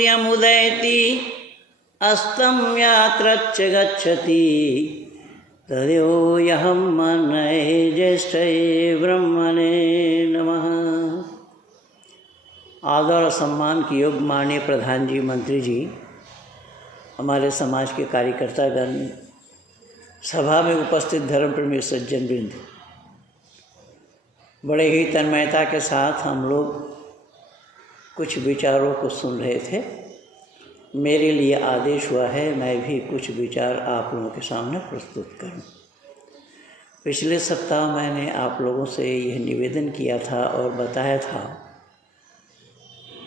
सूर्यमुदयति अस्तं यत्र च गच्छति तयोऽहं मन्ये ज्येष्ठये ब्रह्मणे नमः। आदर और सम्मान के योग्य माननीय प्रधान जी, मंत्री जी, हमारे समाज के कार्यकर्तागण, सभा में उपस्थित धर्मप्रेमी सज्जन वृंद, बड़े ही तन्मयता के साथ हम लोग कुछ विचारों को सुन रहे थे। मेरे लिए आदेश हुआ है मैं भी कुछ विचार आप लोगों के सामने प्रस्तुत करूं। पिछले सप्ताह मैंने आप लोगों से यह निवेदन किया था और बताया था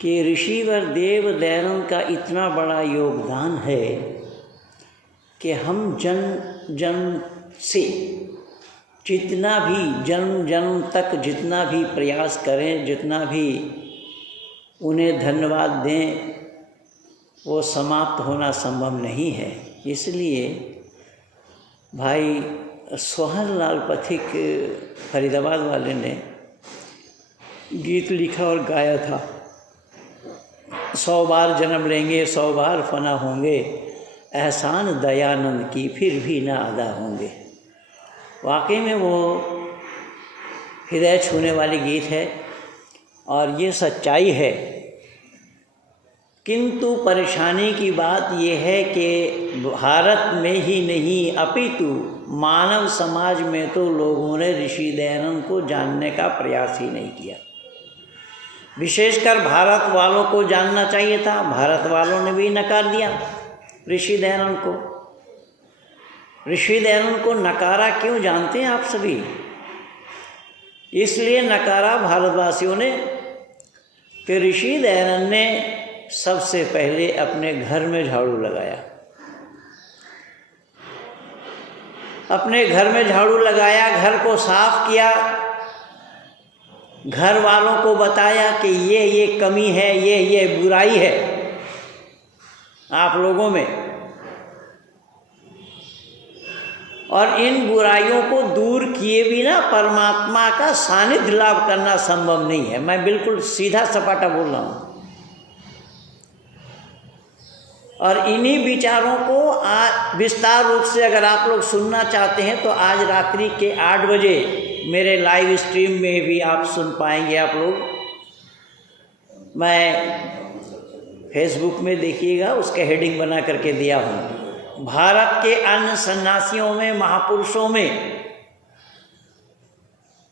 कि ऋषिवर देव दयानंद का इतना बड़ा योगदान है कि हम जन्म जन्म से जितना भी जन्म जन्म तक जितना भी प्रयास करें, जितना भी उन्हें धन्यवाद दें, वो समाप्त होना संभव नहीं है। इसलिए भाई सोहन लाल पथिक फरीदाबाद वाले ने गीत लिखा और गाया था, 100 बार जन्म लेंगे 100 बार फना होंगे, एहसान दयानंद की फिर भी ना अदा होंगे। वाकई में वो हृदय छूने वाली गीत है और ये सच्चाई है। किंतु परेशानी की बात यह है कि भारत में ही नहीं अपितु मानव समाज में तो लोगों ने ऋषि दयानंद को जानने का प्रयास ही नहीं किया। विशेषकर भारत वालों को जानना चाहिए था, भारत वालों ने भी नकार दिया ऋषि दयानंद को। ऋषि दयानंद को नकारा क्यों जानते हैं आप सभी? इसलिए नकारा भारतवासियों ने कि ऋषि दयानंद ने सबसे पहले अपने घर में झाड़ू लगाया, अपने घर में झाड़ू लगाया, घर को साफ किया, घर वालों को बताया कि ये कमी है, ये बुराई है आप लोगों में, और इन बुराइयों को दूर किए बिना परमात्मा का सानिध्य लाभ करना संभव नहीं है। मैं बिल्कुल सीधा सपाटा बोल रहा हूँ। और इन्हीं विचारों को विस्तार रूप से अगर आप लोग सुनना चाहते हैं तो आज रात्रि के 8 बजे मेरे लाइव स्ट्रीम में भी आप सुन पाएंगे आप लोग। मैं फेसबुक में देखिएगा, उसका हेडिंग बना करके दिया हूँ, भारत के अन्य सन्यासियों में, महापुरुषों में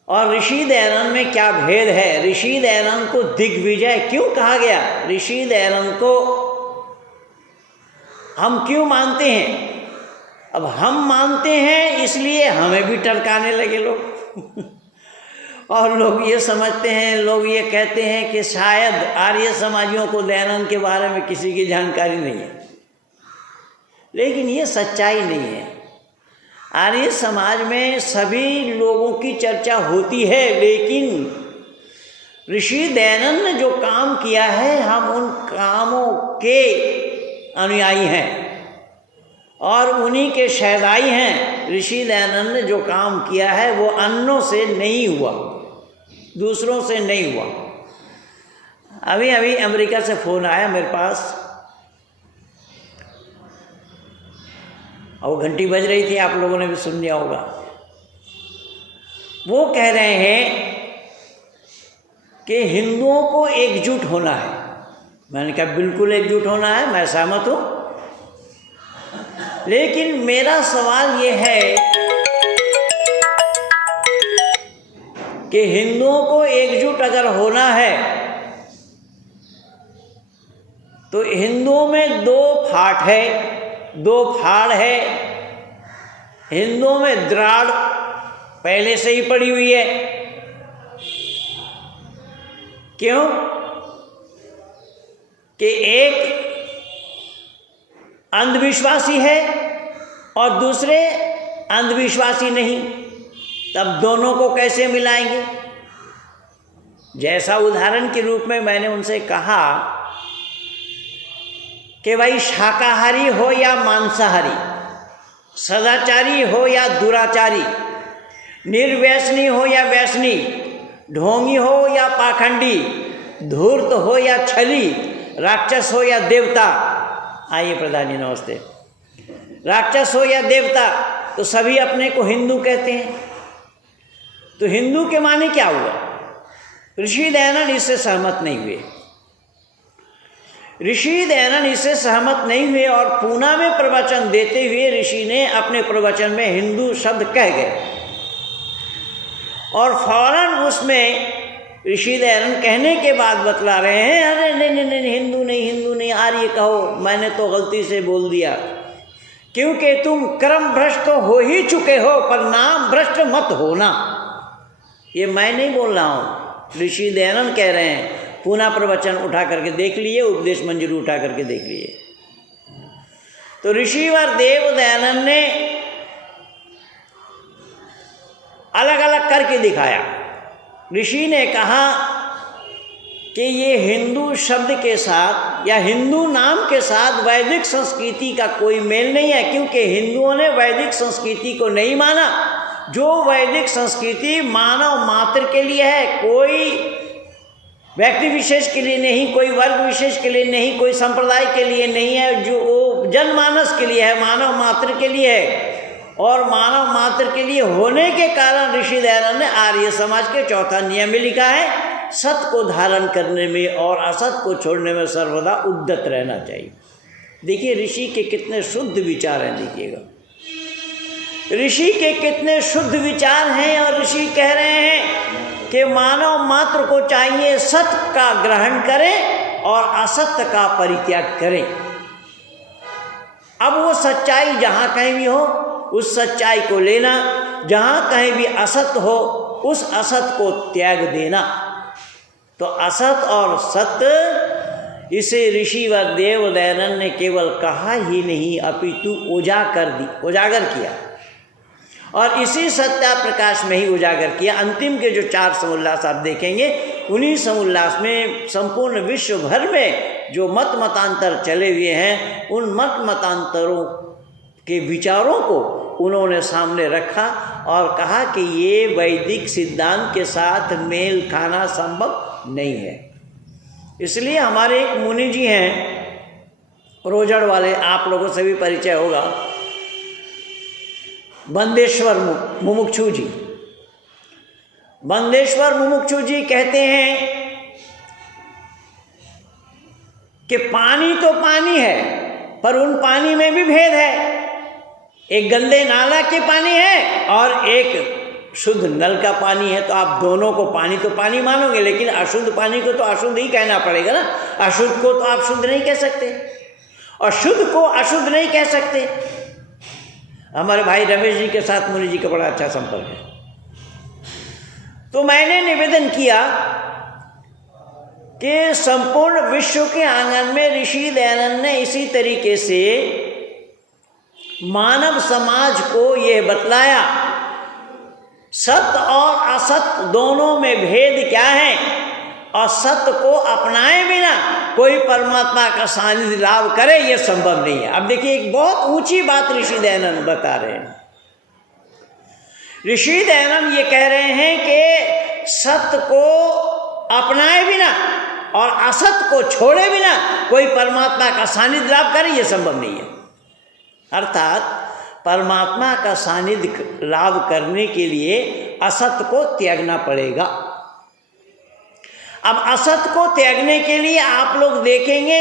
और ऋषि दयानंद में क्या भेद है। ऋषि दयानंद को दिग्विजय क्यों कहा गया? ऋषि दयानंद को हम क्यों मानते हैं? अब हम मानते हैं इसलिए हमें भी टरकाने लगे लोग और लोग ये समझते हैं, लोग ये कहते हैं कि शायद आर्य समाजियों को दयानंद के बारे में किसी की जानकारी नहीं है, लेकिन ये सच्चाई नहीं है। आर्य समाज में सभी लोगों की चर्चा होती है, लेकिन ऋषि दयानंद ने जो काम किया है हम उन कामों के अनुयायी हैं और उन्हीं के शहदाई हैं। ऋषि दयानंद ने जो काम किया है वो अन्यों से नहीं हुआ, दूसरों से नहीं हुआ। अभी अभी अमेरिका से फ़ोन आया मेरे पास और घंटी बज रही थी, आप लोगों ने भी सुन लिया होगा। वो कह रहे हैं कि हिंदुओं को एकजुट होना है। मैंने कहा बिल्कुल एकजुट होना है, मैं सहमत हूँ, लेकिन मेरा सवाल ये है कि हिंदुओं को एकजुट अगर होना है तो हिंदुओं में 2 फाट है, 2 फाड़ है। हिंदुओं में द्राड़ पहले से ही पड़ी हुई है। क्यों? कि एक अंधविश्वासी है और दूसरे अंधविश्वासी नहीं, तब दोनों को कैसे मिलाएंगे? जैसा उदाहरण के रूप में मैंने उनसे कहा कि भाई शाकाहारी हो या मांसाहारी, सदाचारी हो या दुराचारी, निर्व्यसनी हो या व्यसनी, ढोंगी हो या पाखंडी, धूर्त हो या छली, राक्षस हो या देवता, आइए प्रधान जी नमस्ते, राक्षस हो या देवता तो सभी अपने को हिंदू कहते हैं। तो हिंदू के माने क्या हुआ? ऋषि दयानंद इससे सहमत नहीं हुए। ऋषि दयानंद इससे सहमत नहीं हुए और पूना में प्रवचन देते हुए ऋषि ने अपने प्रवचन में हिंदू शब्द कह गए और फौरन उसमें ऋषि दयानंद कहने के बाद बतला रहे हैं, अरे नहीं नहीं नहीं, हिंदू नहीं, आर्य कहो, मैंने तो गलती से बोल दिया, क्योंकि तुम कर्म भ्रष्ट तो हो ही चुके हो, पर नाम भ्रष्ट मत होना। ये मैं नहीं बोल रहा हूँ, ऋषि दयानंद कह रहे हैं। पूना प्रवचन उठा करके देख लिए, उपदेश मंजरी उठा करके देख लिए। तो ऋषिवर देव दयानंद ने अलग अलग करके दिखाया। ऋषि ने कहा कि ये हिंदू शब्द के साथ या हिंदू नाम के साथ वैदिक संस्कृति का कोई मेल नहीं है, क्योंकि हिंदुओं ने वैदिक संस्कृति को नहीं माना। जो वैदिक संस्कृति मानव मात्र के लिए है, कोई व्यक्ति विशेष के लिए नहीं, कोई वर्ग विशेष के लिए नहीं, कोई संप्रदाय के लिए नहीं है, जो जनमानस के लिए है, मानव मात्र के लिए है। और मानव मात्र के लिए होने के कारण ऋषि दयानंद ने आर्य समाज के चौथा नियम में लिखा है, सत को धारण करने में और असत को छोड़ने में सर्वदा उद्यत रहना चाहिए। देखिए ऋषि के कितने शुद्ध विचार हैं, देखिएगा ऋषि के कितने शुद्ध विचार हैं। और ऋषि कह रहे हैं कि मानव मात्र को चाहिए सत का ग्रहण करें और असत्य का परित्याग करें। अब वो सच्चाई जहाँ कहीं भी हो उस सच्चाई को लेना, जहाँ कहीं भी असत हो उस असत को त्याग देना। तो असत और सत्य, इसे ऋषिवर देव दयानंद ने केवल कहा ही नहीं अपितु उजागर किया और इसी सत्या प्रकाश में ही उजागर किया। अंतिम के जो 4 समोल्लास आप देखेंगे, उन्हीं समोल्लास में संपूर्ण विश्व भर में जो मत मतांतर चले हुए हैं, उन मत मतांतरों के विचारों को उन्होंने सामने रखा और कहा कि ये वैदिक सिद्धांत के साथ मेल खाना संभव नहीं है। इसलिए हमारे एक मुनि जी हैं रोजड़ वाले, आप लोगों से भी परिचय होगा, बंदेश्वर मुमुक्षु जी। बंदेश्वर मुमुक्षु जी कहते हैं कि पानी तो पानी है, पर उन पानी में भी भेद है। एक गंदे नाला के पानी है और एक शुद्ध नल का पानी है। तो आप दोनों को पानी तो पानी मानोगे, लेकिन अशुद्ध पानी को तो अशुद्ध ही कहना पड़ेगा ना। अशुद्ध को तो आप शुद्ध नहीं कह सकते और शुद्ध को अशुद्ध नहीं कह सकते। हमारे भाई रमेश जी के साथ मुनि जी का बड़ा अच्छा संपर्क है। तो मैंने निवेदन किया कि संपूर्ण विश्व के आंगन में ऋषि दयानंद ने इसी तरीके से मानव समाज को यह बतलाया, सत्य और असत्य दोनों में भेद क्या है, और सत्य को अपनाए बिना कोई परमात्मा का सानिध्य लाभ करे यह संभव नहीं है। अब देखिए एक बहुत ऊंची बात ऋषि दयानंद बता रहे हैं। ऋषि दयानंद ये कह रहे हैं कि सत्य को अपनाए बिना और असत्य को छोड़े बिना कोई परमात्मा का सानिध्य लाभ करे यह संभव नहीं है। अर्थात परमात्मा का सानिध्य लाभ करने के लिए असत्य को त्यागना पड़ेगा। अब असत्य को त्यागने के लिए आप लोग देखेंगे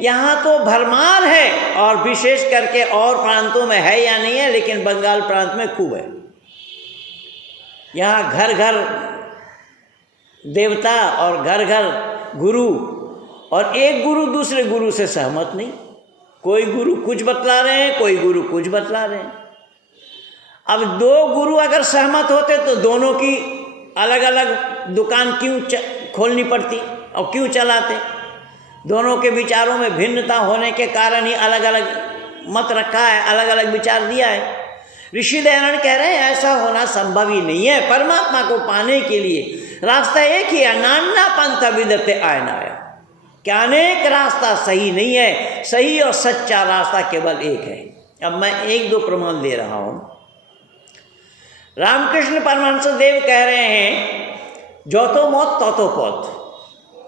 यहाँ तो भरमार है, और विशेष करके और प्रांतों में है या नहीं है, लेकिन बंगाल प्रांत में खूब है। यहाँ घर घर देवता और घर घर गुरु, और एक गुरु दूसरे गुरु से सहमत नहीं। कोई गुरु कुछ बतला रहे हैं, कोई गुरु कुछ बतला रहे हैं। अब 2 गुरु अगर सहमत होते तो दोनों की अलग अलग दुकान क्यों खोलनी पड़ती और क्यों चलाते? दोनों के विचारों में भिन्नता होने के कारण ही अलग अलग मत रखा है, अलग अलग विचार दिया है। ऋषि दयानंद कह रहे हैं ऐसा होना संभव ही नहीं है। परमात्मा को पाने के लिए रास्ता एक ही है, नाना पंथ विदते आयनाया। क्या अनेक रास्ता सही नहीं है, सही और सच्चा रास्ता केवल एक है। अब मैं 1-2 प्रमाण दे रहा हूं। रामकृष्ण परमहंस देव कह रहे हैं जो तो मौत तो पौत,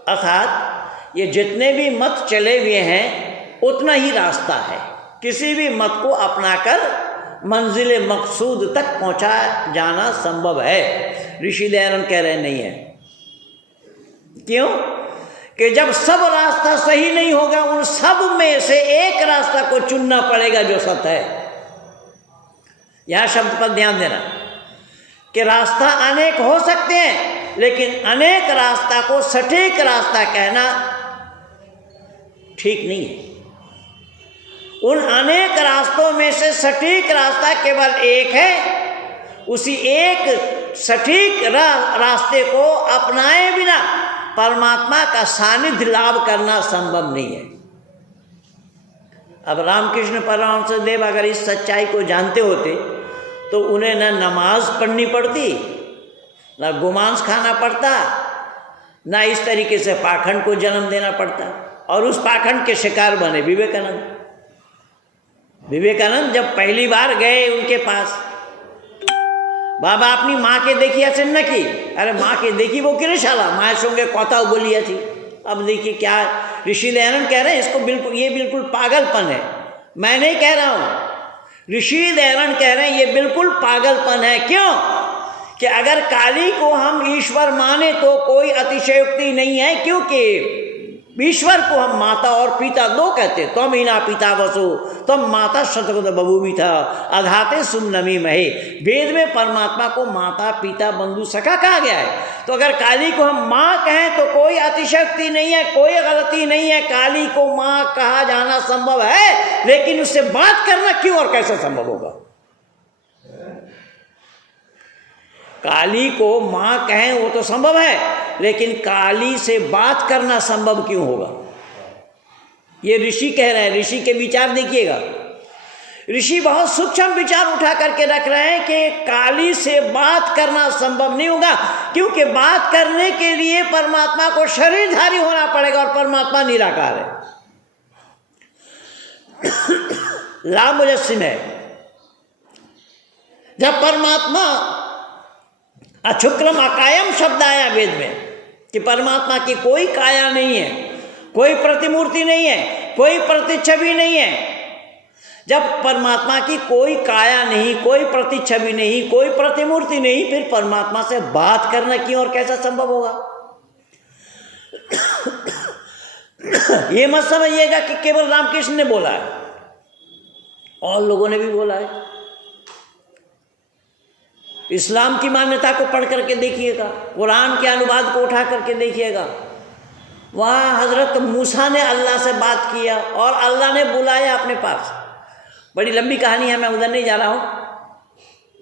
अर्थात ये जितने भी मत चले हुए हैं उतना ही रास्ता है। किसी भी मत को अपनाकर मंजिल मकसूद तक पहुंचा जाना संभव है। ऋषि दयानंद कह रहे नहीं है। क्यों? कि जब सब रास्ता सही नहीं होगा, उन सब में से एक रास्ता को चुनना पड़ेगा जो सत्य है। यह शब्द पर ध्यान देना कि रास्ता अनेक हो सकते हैं, लेकिन अनेक रास्ता को सटीक रास्ता कहना ठीक नहीं है। उन अनेक रास्तों में से सटीक रास्ता केवल एक है। उसी एक सटीक रास्ते को अपनाए बिना परमात्मा का सानिध्य लाभ करना संभव नहीं है। अब रामकृष्ण परमहंस देव अगर इस सच्चाई को जानते होते तो उन्हें न नमाज पढ़नी पड़ती, न गोमांस खाना पड़ता, न इस तरीके से पाखंड को जन्म देना पड़ता। और उस पाखंड के शिकार बने विवेकानंद। विवेकानंद जब पहली बार गए उनके पास, बाबा अपनी माँ के देखी अचन न की। अरे माँ के देखी वो किरेशाला माँ संगे कथाओ बोलिया थी। अब देखिए क्या ऋषि दयानंद कह रहे हैं, इसको बिल्कुल ये बिल्कुल पागलपन है। मैं नहीं कह रहा हूँ, ऋषि दयानंद कह रहे हैं ये बिल्कुल पागलपन है। क्यों? कि अगर काली को हम ईश्वर माने तो कोई अतिशयोक्ति नहीं है, क्योंकि ईश्वर को हम माता और पिता दो कहते। त्वम हीना पिता वसु तम माता शतपथ बभूवि था अधाते सुमनमी महे। वेद में परमात्मा को माता पिता बंधु सखा कहा गया है। तो अगर काली को हम माँ कहें तो कोई अतिशयोक्ति नहीं है, कोई गलती नहीं है। काली को माँ कहा जाना संभव है, लेकिन उससे बात करना क्यों और कैसे संभव होगा? काली को माँ कहें वो तो संभव है, लेकिन काली से बात करना संभव क्यों होगा? ये ऋषि कह रहे हैं। ऋषि के विचार देखिएगा। ऋषि बहुत सूक्ष्म विचार उठा करके रख रहे हैं कि काली से बात करना संभव नहीं होगा, क्योंकि बात करने के लिए परमात्मा को शरीरधारी होना पड़ेगा और परमात्मा निराकार है, लाभ मुजस्सिम है। जब परमात्मा अछुक्रम अकायम शब्द आया वेद में कि परमात्मा की कोई काया नहीं है, कोई प्रतिमूर्ति नहीं है, कोई प्रतिच्छवि नहीं है। जब परमात्मा की कोई काया नहीं, कोई प्रतिच्छवि नहीं, कोई प्रतिमूर्ति नहीं, फिर परमात्मा से बात करना क्यों और कैसा संभव होगा? ये मत समझिएगा कि केवल रामकृष्ण ने बोला है, और लोगों ने भी बोला है। इस्लाम की मान्यता को पढ़ करके देखिएगा, कुरान के अनुवाद को उठा करके देखिएगा। वहाँ हजरत मूसा ने अल्लाह से बात किया और अल्लाह ने बुलाया अपने पास। बड़ी लंबी कहानी है, मैं उधर नहीं जा रहा हूँ।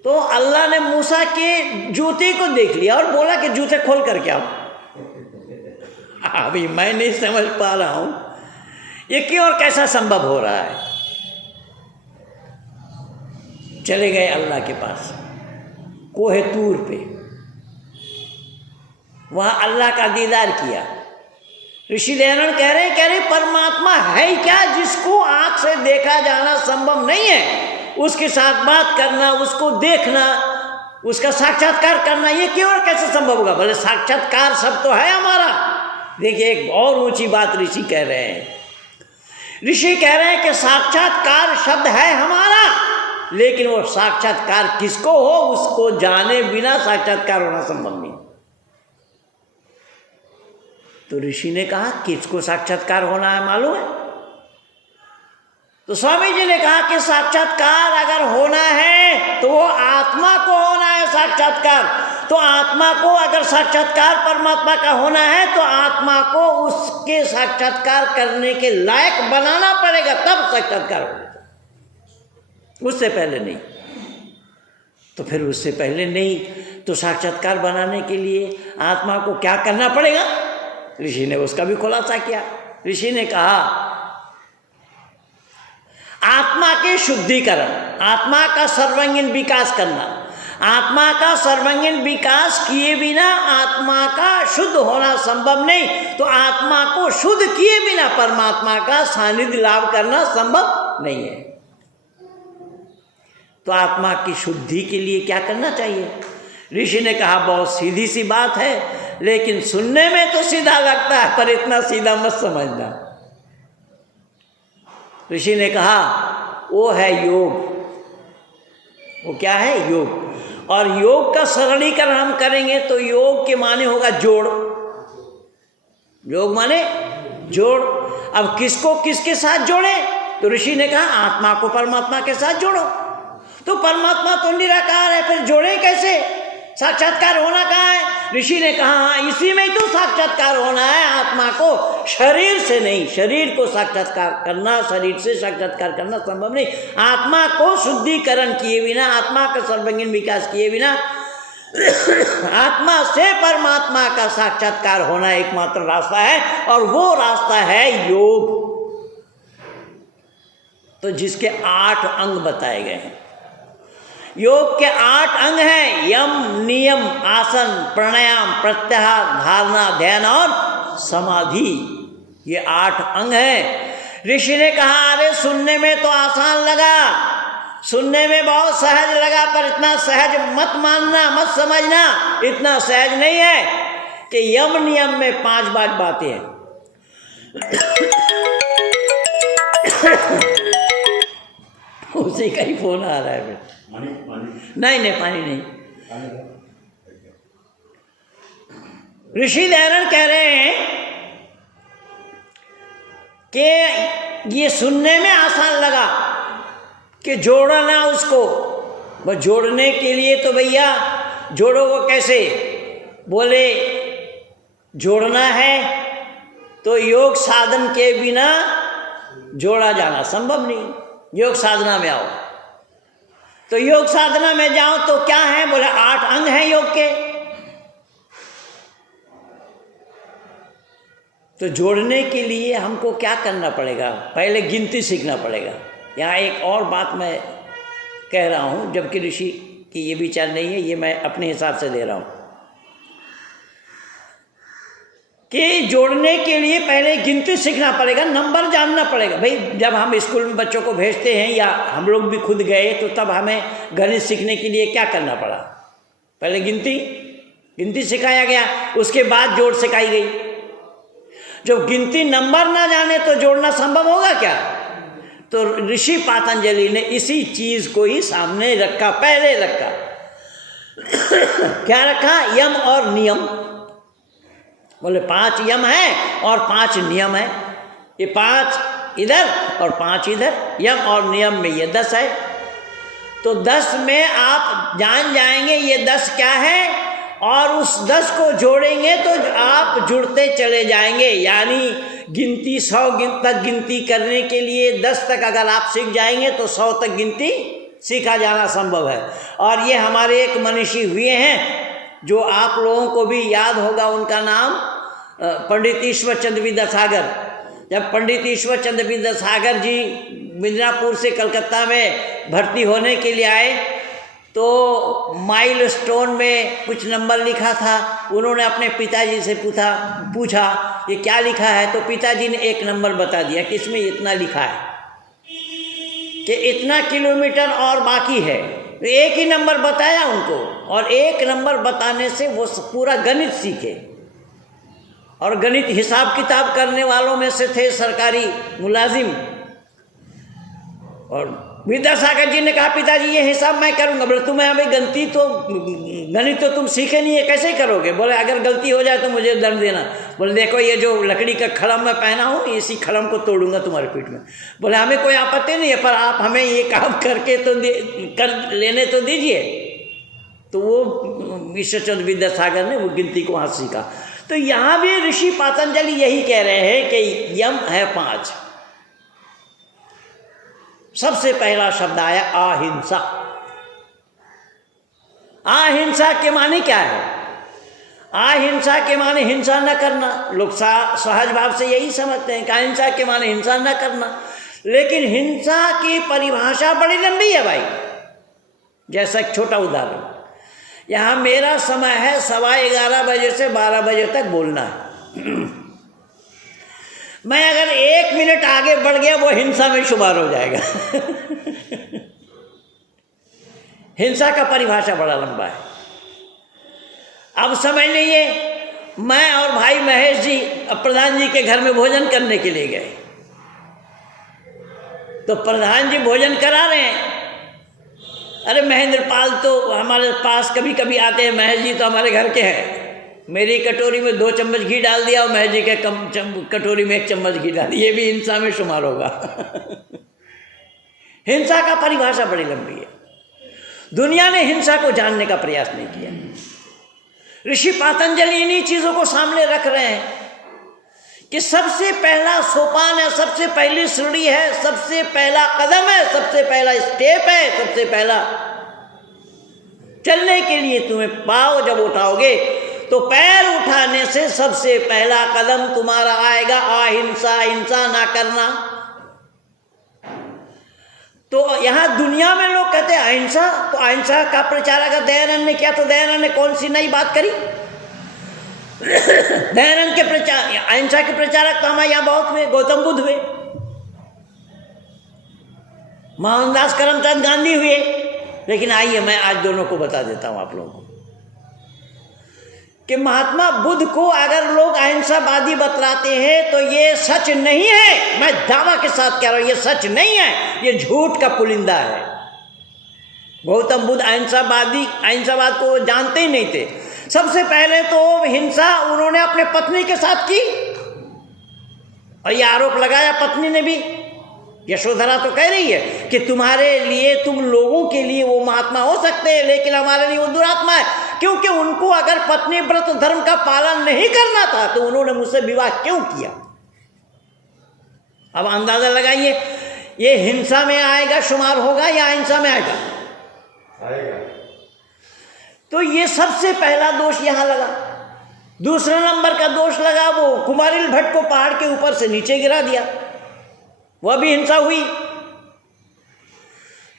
तो अल्लाह ने मूसा के जूते को देख लिया और बोला कि जूते खोल करके आओ। अभी मैं नहीं समझ पा रहा हूँ ये क्यों और कैसा संभव हो रहा है। चले गए अल्लाह के पास कोहे तूर पे, वहां अल्लाह का दीदार किया। ऋषि दयानंद कह रहे परमात्मा है क्या जिसको आंख से देखा जाना संभव नहीं है? उसके साथ बात करना, उसको देखना, उसका साक्षात्कार करना, ये क्यों और कैसे संभव होगा? भले साक्षात्कार सब तो है हमारा। देखिए एक और ऊंची बात ऋषि कह रहे हैं। ऋषि कह रहे हैं कि साक्षात्कार शब्द है हमारा, लेकिन वो साक्षात्कार किसको हो उसको जाने बिना साक्षात्कार होना संभव नहीं। तो ऋषि ने कहा किसको साक्षात्कार होना है मालूम है? तो स्वामी जी ने कहा कि साक्षात्कार अगर होना है तो वो आत्मा को होना है साक्षात्कार। तो आत्मा को अगर साक्षात्कार परमात्मा का होना है तो आत्मा को उसके साक्षात्कार करने के लायक बनाना पड़ेगा, तब साक्षात्कार होगा, उससे पहले नहीं। तो फिर उससे पहले नहीं तो साक्षात्कार बनाने के लिए आत्मा को क्या करना पड़ेगा? ऋषि ने उसका भी खुलासा किया। ऋषि ने कहा आत्मा के शुद्धिकरण, आत्मा का सर्वांगीण विकास करना। आत्मा का सर्वांगीण विकास किए बिना आत्मा का शुद्ध होना संभव नहीं। तो आत्मा को शुद्ध किए बिना परमात्मा का सानिध्य लाभ करना संभव नहीं है। तो आत्मा की शुद्धि के लिए क्या करना चाहिए? ऋषि ने कहा बहुत सीधी सी बात है, लेकिन सुनने में तो सीधा लगता है, पर इतना सीधा मत समझना। ऋषि ने कहा वो है योग। वो क्या है? योग। और योग का सरलीकरण हम करेंगे तो योग के माने होगा जोड़। योग माने जोड़। अब किसको किसके साथ जोड़े? तो ऋषि ने कहा आत्मा को परमात्मा के साथ जोड़ो। तो परमात्मा तो निराकार है, फिर जोड़े कैसे? साक्षात्कार होना कहाँ है? ऋषि ने कहा हाँ, इसी में ही तो साक्षात्कार होना है आत्मा को, शरीर से नहीं। शरीर को साक्षात्कार करना, शरीर से साक्षात्कार करना संभव नहीं। आत्मा को शुद्धिकरण किए बिना, आत्मा का सर्वांगीण विकास किए बिना आत्मा से परमात्मा का साक्षात्कार होना एकमात्र रास्ता है, और वो रास्ता है योग। तो जिसके 8 अंग बताए गए हैं। योग के 8 अंग हैं, यम, नियम, आसन, प्राणायाम, प्रत्याहार, धारणा, ध्यान और समाधि। ये 8 अंग हैं। ऋषि ने कहा अरे सुनने में तो आसान लगा, सुनने में बहुत सहज लगा, पर इतना सहज मत मानना, मत समझना। इतना सहज नहीं है कि यम नियम में 5 बातें हैं। उसी का ही फोन आ रहा है। नहीं, पानी नहीं। ऋषि दयानंद कह रहे हैं कि ये सुनने में आसान लगा कि जोड़ना उसको। बस जोड़ने के लिए तो भैया जोड़ो वो कैसे? बोले जोड़ना है तो योग साधन के बिना जोड़ा जाना संभव नहीं। योग साधना में आओ, तो योग साधना में जाओ तो क्या है? बोले 8 अंग हैं योग के। तो जोड़ने के लिए हमको क्या करना पड़ेगा? पहले गिनती सीखना पड़ेगा। यहाँ एक और बात मैं कह रहा हूँ, जबकि ऋषि की ये विचार नहीं है, ये मैं अपने हिसाब से दे रहा हूँ कि जोड़ने के लिए पहले गिनती सीखना पड़ेगा, नंबर जानना पड़ेगा। भाई जब हम स्कूल में बच्चों को भेजते हैं या हम लोग भी खुद गए, तो तब हमें गणित सीखने के लिए क्या करना पड़ा? पहले गिनती सिखाया गया, उसके बाद जोड़ सिखाई गई। जब गिनती नंबर ना जाने तो जोड़ना संभव होगा क्या? तो ऋषि पतंजलि ने इसी चीज को ही सामने रखा, पहले रखा। क्या रखा? यम और नियम। बोले 5 यम है और 5 नियम है। ये 5 इधर और 5 इधर, यम और नियम में ये 10 है। तो 10 में आप जान जाएंगे ये 10 क्या है, और उस 10 को जोड़ेंगे तो आप जुड़ते चले जाएंगे। यानी गिनती 100 तक गिनती करने के लिए 10 तक अगर आप सीख जाएंगे तो 100 तक गिनती सीखा जाना संभव है। और ये हमारे एक मनीषी हुए हैं जो आप लोगों को भी याद होगा, उनका नाम पंडित ईश्वर चंद्र विद्यासागर। जब पंडित ईश्वर चंद्र विद्यासागर जी मिदनापुर से कलकत्ता में भर्ती होने के लिए आए, तो माइलस्टोन में कुछ नंबर लिखा था। उन्होंने अपने पिताजी से पूछा ये क्या लिखा है, तो पिताजी ने एक नंबर बता दिया कि इसमें इतना लिखा है कि इतना किलोमीटर और बाकी है। तो एक ही नंबर बताया उनको, और एक नंबर बताने से वो पूरा गणित सीखे। और गणित हिसाब किताब करने वालों में से थे सरकारी मुलाजिम। और विद्यासागर जी ने कहा पिताजी ये हिसाब मैं करूंगा। बोले तुम्हें अभी गणित तो तुम सीखे नहीं है, कैसे करोगे? बोले अगर गलती हो जाए तो मुझे दंड देना। बोले देखो ये जो लकड़ी का खड़म मैं पहना हूँ, इसी खड़म को तोड़ूंगा तुम्हारे पीठ में। बोले हमें कोई आपत्ति नहीं है, पर आप हमें ये काम करके तो कर लेने तो दीजिए। तो वो ईश्वरचंद्र विद्यासागर ने वो गिनती को हाथ सीखा। तो यहाँ भी ऋषि पतंजलि यही कह रहे हैं कि यम है 5। सबसे पहला शब्द आया अहिंसा। अहिंसा के माने क्या है? अहिंसा के माने हिंसा न करना। लोग सहज भाव से यही समझते हैं कि अहिंसा के माने हिंसा न करना, लेकिन हिंसा की परिभाषा बड़ी लंबी है भाई। जैसा एक छोटा उदाहरण, यहाँ मेरा समय है 11:15 बजे से 12 बजे तक बोलना है। मैं अगर 1 मिनट आगे बढ़ गया वो हिंसा में शुमार हो जाएगा। हिंसा का परिभाषा बड़ा लंबा है। अब समझ लीजिए मैं और भाई महेश जी प्रधान जी के घर में भोजन करने के लिए गए। तो प्रधान जी भोजन करा रहे हैं। अरे महेंद्र पाल तो हमारे पास कभी कभी आते हैं, महेश जी तो हमारे घर के हैं। मेरी कटोरी में 2 चम्मच घी डाल दिया और महेश जी के कटोरी में 1 चम्मच घी डाल दिया। ये भी हिंसा में शुमार होगा। हिंसा का परिभाषा बड़ी लंबी है। दुनिया ने हिंसा को जानने का प्रयास नहीं किया। ऋषि पातंजलि इन्हीं चीज़ों को सामने रख रहे हैं कि सबसे पहला सोपान है, सबसे पहली सीढ़ी है, सबसे पहला कदम है, सबसे पहला स्टेप है, सबसे पहला चलने के लिए तुम्हें पाँव जब उठाओगे तो पैर उठाने से सबसे पहला कदम तुम्हारा आएगा अहिंसा, हिंसा ना करना। तो यहाँ दुनिया में लोग कहते हैं अहिंसा, तो अहिंसा का प्रचारक दयानंद ने किया, तो दयानंद ने कौन सी नई बात करी? दयानंद के अहिंसा के प्रचारक तो हमारे यहाँ बहुत हुए, गौतम बुद्ध हुए, मोहनदास करमचंद गांधी हुए। लेकिन आइए मैं आज दोनों को बता देता हूँ आप लोगों को कि महात्मा बुद्ध को अगर लोग अहिंसावादी बतलाते हैं तो ये सच नहीं है। मैं दावा के साथ कह रहा हूँ ये सच नहीं है, ये झूठ का पुलिंदा है। गौतम बुद्ध अहिंसावाद को जानते ही नहीं थे। सबसे पहले तो हिंसा उन्होंने अपने पत्नी के साथ की और ये आरोप लगाया पत्नी ने भी। यशोधरा तो कह रही है कि तुम्हारे लिए, तुम लोगों के लिए वो महात्मा हो सकते हैं, लेकिन हमारे लिए वो दुरात्मा है, क्योंकि उनको अगर पत्नी व्रत धर्म का पालन नहीं करना था तो उन्होंने मुझसे विवाह क्यों किया। अब अंदाजा लगाइए ये हिंसा में आएगा, शुमार होगा या अहिंसा में आएगा? तो ये सबसे पहला दोष यहां लगा। दूसरा नंबर का दोष लगा वो कुमारिल भट्ट को पहाड़ के ऊपर से नीचे गिरा दिया, वह भी हिंसा हुई।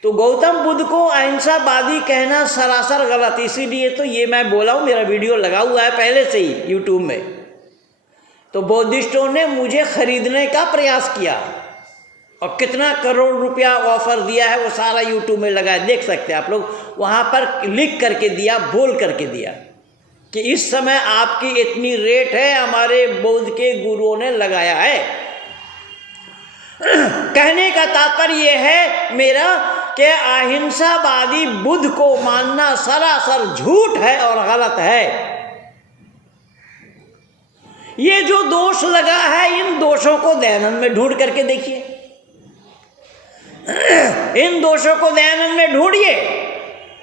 तो गौतम बुद्ध को अहिंसावादी कहना सरासर गलत। इसीलिए तो ये मैं बोला हूँ, मेरा वीडियो लगा हुआ है पहले से ही यूट्यूब में। तो बौद्धिस्टों ने मुझे खरीदने का प्रयास किया और कितना करोड़ रुपया ऑफर दिया है वो सारा यूट्यूब में लगा है, देख सकते हैं आप लोग। वहाँ पर लिख करके दिया, बोल करके दिया कि इस समय आपकी इतनी रेट है, हमारे बौद्ध के गुरुओं ने लगाया है। कहने का तात्पर्य यह है मेरा कि अहिंसावादी बुद्ध को मानना सरासर झूठ है और गलत है। ये जो दोष लगा है, इन दोषों को दयानंद में ढूंढ करके देखिए, इन दोषों को दयानंद में ढूंढिए।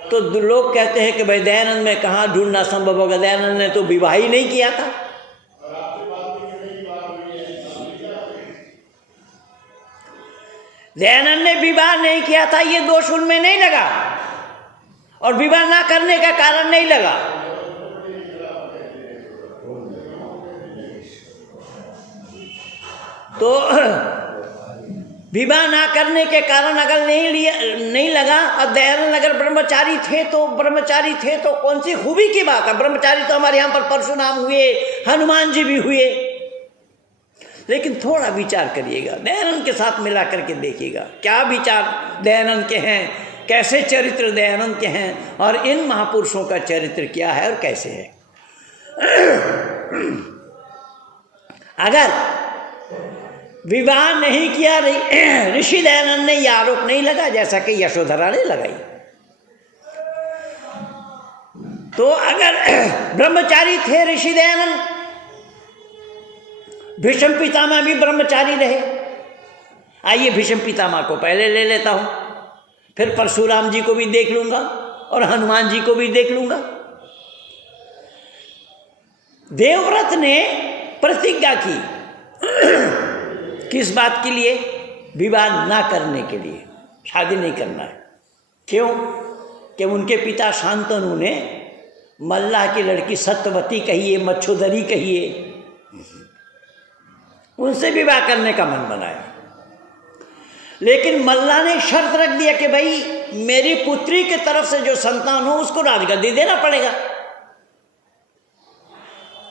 तो लोग कहते हैं कि भाई दयानंद में कहाँ ढूंढना संभव होगा, दयानंद ने तो विवाह ही नहीं किया था। दयानंद ने विवाह नहीं किया था, ये दोष उनमें नहीं लगा और विवाह ना करने का कारण नहीं लगा। तो विवाह ना करने के कारण अगर नहीं लगा, और दयानंद अगर ब्रह्मचारी थे तो कौन सी खूबी की बात है। ब्रह्मचारी तो हमारे यहाँ पर परशुराम हुए, हनुमान जी भी हुए। लेकिन थोड़ा विचार करिएगा, दयानंद के साथ मिला करके देखिएगा क्या विचार दयानंद के हैं, कैसे चरित्र दयानंद के हैं और इन महापुरुषों का चरित्र क्या है और कैसे है। अगर विवाह नहीं किया ऋषि दयानंद ने, यह आरोप नहीं लगा जैसा कि यशोधरा ने लगाई। तो अगर ब्रह्मचारी थे ऋषि दयानंद, भीष्म पितामह भी ब्रह्मचारी रहे। आइए भीष्म पितामह को पहले ले लेता हूं, फिर परशुराम जी को भी देख लूंगा और हनुमान जी को भी देख लूंगा। देवव्रत ने प्रतिज्ञा की किस बात के लिए? विवाह ना करने के लिए, शादी नहीं करना है। क्यों? कि उनके पिता शांतनु ने मल्लाह की लड़की सत्यवती कहिए, मच्छोदरी कहिए, उनसे विवाह करने का मन बनाया। लेकिन मल्लाह ने शर्त रख दिया कि भाई मेरी पुत्री के तरफ से जो संतान हो उसको राजगद्दी देना पड़ेगा।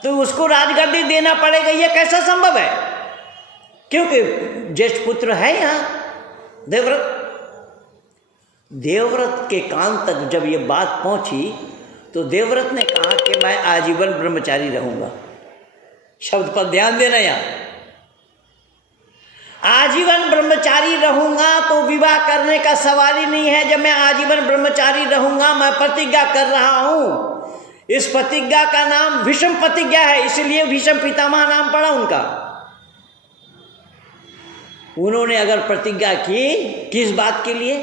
तो उसको राजगद्दी देना पड़ेगा, यह कैसा संभव है? क्योंकि ज्येष्ठ पुत्र है यहाँ देवव्रत। देवव्रत के कान तक जब ये बात पहुंची तो देवव्रत ने कहा कि मैं आजीवन ब्रह्मचारी रहूंगा। शब्द पर ध्यान देना। यहाँ आजीवन ब्रह्मचारी रहूंगा तो विवाह करने का सवाल ही नहीं है। जब मैं आजीवन ब्रह्मचारी रहूंगा, मैं प्रतिज्ञा कर रहा हूं, इस प्रतिज्ञा का नाम भीष्म प्रतिज्ञा है, इसलिए भीष्म पितामह नाम पड़ा उनका। उन्होंने अगर प्रतिज्ञा की किस बात के लिए?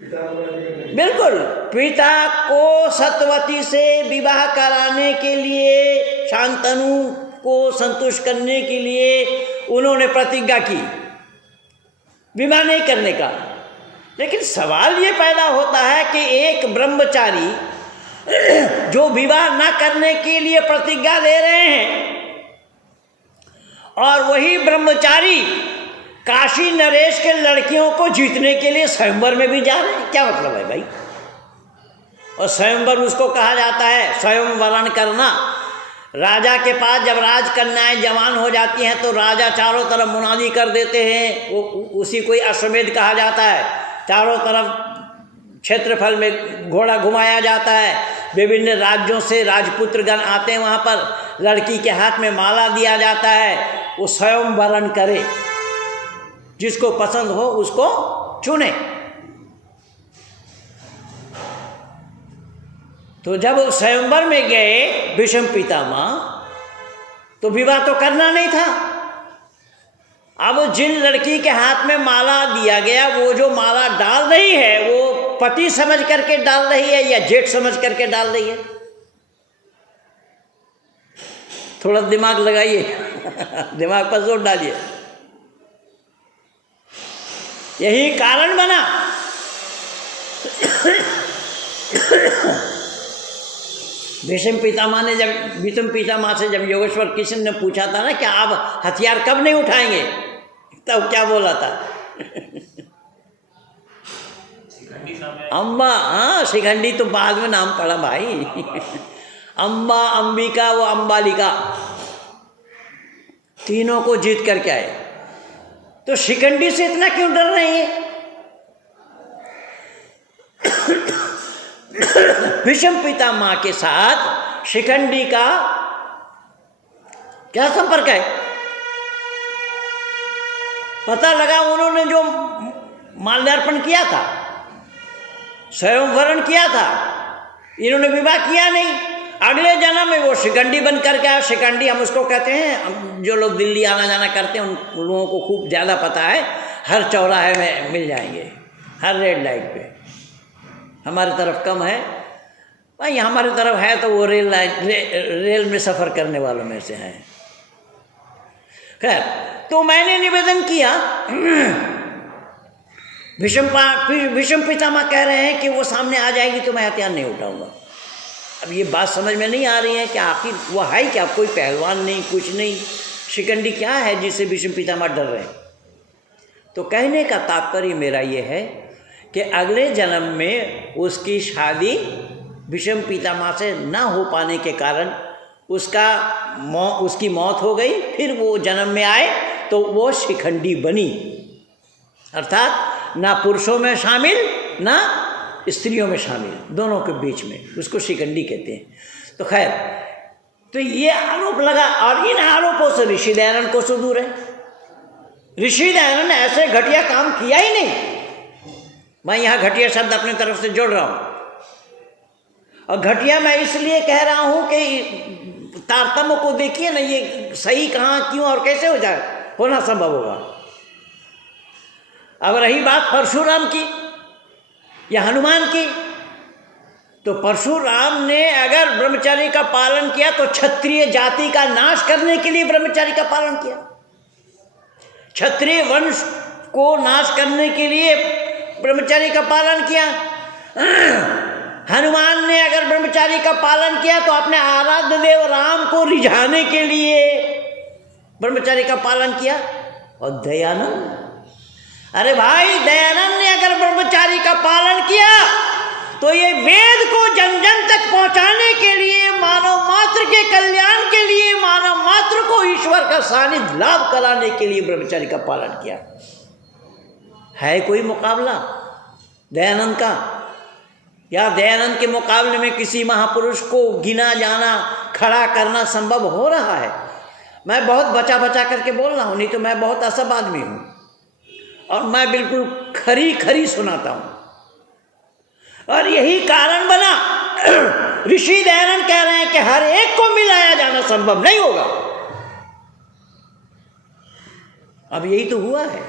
बिल्कुल, पिता को सत्यवती से विवाह कराने के लिए, शांतनु को संतुष्ट करने के लिए उन्होंने प्रतिज्ञा की विवाह नहीं करने का। लेकिन सवाल ये पैदा होता है कि एक ब्रह्मचारी जो विवाह न करने के लिए प्रतिज्ञा ले रहे हैं, और वही ब्रह्मचारी काशी नरेश के लड़कियों को जीतने के लिए स्वयंवर में भी जा रहे हैं। क्या मतलब है भाई? और स्वयंवर उसको कहा जाता है स्वयंवरण करना। राजा के पास जब राजकन्याएं जवान हो जाती हैं तो राजा चारों तरफ मुनादी कर देते हैं, वो उसी को अश्वमेध कहा जाता है। चारों तरफ क्षेत्रफल में घोड़ा घुमाया जाता है, विभिन्न राज्यों से राजपुत्रगण आते हैं, वहाँ पर लड़की के हाथ में माला दिया जाता है, वो स्वयं वरण करे, जिसको पसंद हो उसको चुने। तो जब स्वयंवर में गए भीष्म पितामह, तो विवाह तो करना नहीं था। अब जिन लड़की के हाथ में माला दिया गया, वो जो माला डाल रही है वो पति समझ करके डाल रही है या जेठ समझ करके डाल रही है? थोड़ा दिमाग लगाइए दिमाग पर जोर डालिए। यही कारण बना भीष्म पितामह से जब योगेश्वर कृष्ण ने पूछा था ना कि आप हथियार कब नहीं उठाएंगे, तब क्या बोला था? अम्बा, हाँ शिखंडी तो बाद में नाम पड़ा भाई अम्बा, अंबिका, वो अंबालिका, तीनों को जीत करके आए। तो शिखंडी से इतना क्यों डर रहे हैं? भीष्म पितामह के साथ शिखंडी का क्या संपर्क है? पता लगा उन्होंने जो माल्यार्पण किया था, स्वयंवरण किया था, इन्होंने विवाह किया नहीं। अगले जन्म में वो शिखंडी बन करके आया। शिखंडी हम उसको कहते हैं, जो लोग दिल्ली आना जाना करते हैं उन लोगों को खूब ज़्यादा पता है, हर चौराहे में मिल जाएंगे, हर रेड लाइट पे। हमारी तरफ कम है भाई, हमारी तरफ है तो वो रेल में सफ़र करने वालों में से हैं। खैर, तो मैंने निवेदन किया, भीष्म पितामह कह रहे हैं कि वो सामने आ जाएगी तो मैं हथियार नहीं उठाऊंगा। अब ये बात समझ में नहीं आ रही है कि आखिर वो है क्या? कोई पहलवान नहीं, कुछ नहीं, शिखंडी क्या है जिससे भीष्म पितामह डर रहे हैं? तो कहने का तात्पर्य मेरा ये है कि अगले जन्म में उसकी शादी भीष्म पितामह से न हो पाने के कारण उसकी मौत हो गई। फिर वो जन्म में आए तो वो शिखंडी बनी, अर्थात ना पुरुषों में शामिल ना स्त्रियों में शामिल, दोनों के बीच में, उसको शिखंडी कहते हैं। तो खैर, तो ये आरोप लगा, और इन आरोपों से ऋषि दयानंद को दूर है। ऋषि दयानंद ने ऐसे घटिया काम किया ही नहीं। मैं यहाँ घटिया शब्द अपने तरफ से जोड़ रहा हूँ, और घटिया मैं इसलिए कह रहा हूँ कि तारतम्य को देखिए ना, ये सही कहाँ, क्यों और कैसे हो जाए, होना संभव होगा। अब रही बात परशुराम की या हनुमान की, तो परशुराम ने अगर ब्रह्मचर्य का पालन किया तो क्षत्रिय जाति का नाश करने के लिए ब्रह्मचर्य का पालन किया, क्षत्रिय वंश को नाश करने के लिए ब्रह्मचर्य का पालन किया। हनुमान ने अगर ब्रह्मचारी का पालन किया तो अपने आराध्य देव राम को रिझाने के लिए ब्रह्मचारी का पालन किया। और दयानंद, अरे भाई, दयानंद ने अगर ब्रह्मचारी का पालन किया तो ये वेद को जन जन तक पहुंचाने के लिए, मानव मात्र के कल्याण के लिए, मानव मात्र को ईश्वर का सानिध्य लाभ कराने के लिए ब्रह्मचारी का पालन किया। है कोई मुकाबला दयानंद का? या दयानंद के मुकाबले में किसी महापुरुष को गिना जाना, खड़ा करना संभव हो रहा है? मैं बहुत बचा बचा करके बोल रहा हूँ, नहीं तो मैं बहुत असभ आदमी हूँ और मैं बिल्कुल खरी खरी सुनाता हूँ। और यही कारण बना ऋषि दयानंद कह रहे हैं कि हर एक को मिलाया जाना संभव नहीं होगा। अब यही तो हुआ है।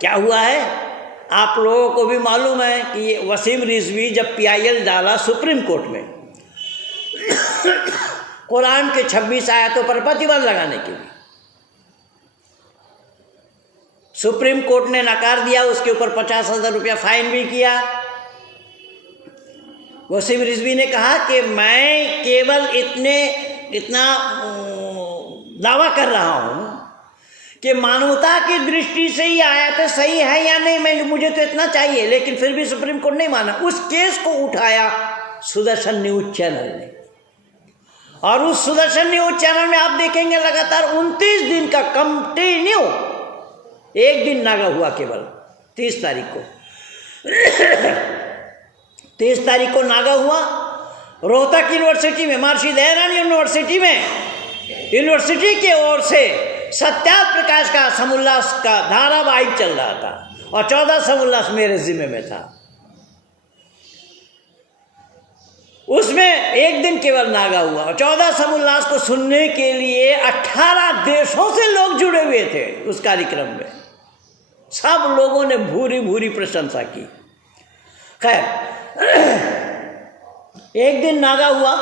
क्या हुआ है? आप लोगों को भी मालूम है कि ये वसीम रिजवी जब PIL डाला सुप्रीम कोर्ट में कुरान के 26 आयतों पर प्रतिबंध लगाने के लिए, सुप्रीम कोर्ट ने नकार दिया। उसके ऊपर 50,000 रुपया फाइन भी किया। वसीम रिजवी ने कहा कि मैं केवल इतना दावा कर रहा हूँ कि मानवता की दृष्टि से ही आयत सही है या नहीं, मुझे तो इतना चाहिए। लेकिन फिर भी सुप्रीम कोर्ट नहीं माना। उस केस को उठाया सुदर्शन न्यूज चैनल ने, और उस सुदर्शन न्यूज चैनल में आप देखेंगे लगातार 29 दिन का कंटिन्यू, एक दिन नागा हुआ केवल 30 तारीख को 30 तारीख को नागा हुआ रोहतक यूनिवर्सिटी में, महर्षि दयानंद यूनिवर्सिटी में, यूनिवर्सिटी की ओर से सत्यार्थ प्रकाश का समुल्लास का धारावाहिक चल रहा था और 14 समुल्लास मेरे जिम्मे में था। उसमें एक दिन केवल नागा हुआ और 14 समुल्लास को सुनने के लिए 18 देशों से लोग जुड़े हुए थे उस कार्यक्रम में। सब लोगों ने भूरी भूरी प्रशंसा की। खैर, एक दिन नागा हुआ